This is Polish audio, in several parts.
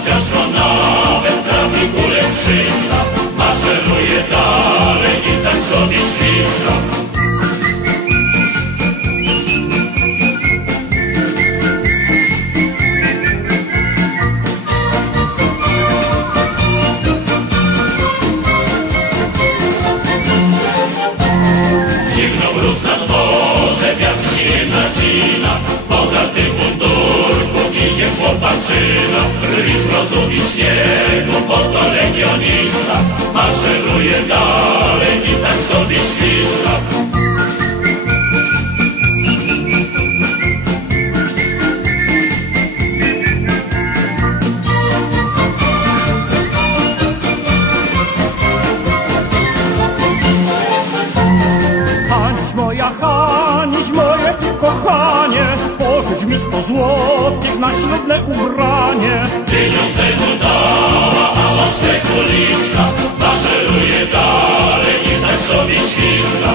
chociaż on nawet trafi kulę 300. Maszeruje dalej i tak sobie śwista. Zimno mróz na dworze, wiatr się zacina. W bogatym mundurku idzie chłopaczyna. Rwi z mrozu i śniegu, bo to legionista. Maszeruje dalej i tak sobie śwista. Haniś moje kochanie, pożycz mi 100 złotych na ślubne ubranie. Pieniądze mu dała, a on z lista. Maszeruje dalej i tak sobie śwista.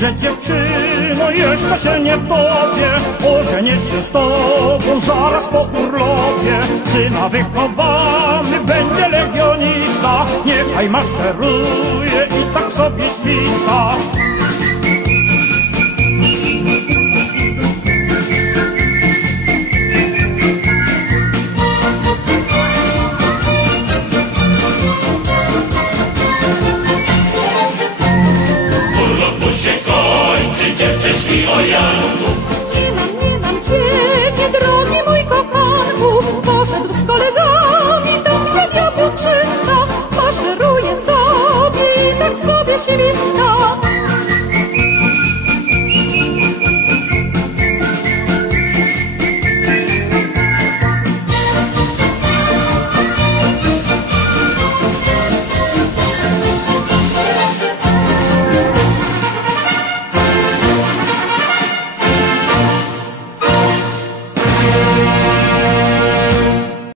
Że dziewczyno, jeszcze się nie topię, ożenię się z tobą zaraz po urlopie. Syna wychowamy, będzie legionista, niechaj maszeruje i tak sobie śwista. Się kończy, dziewczę śpi o Janku.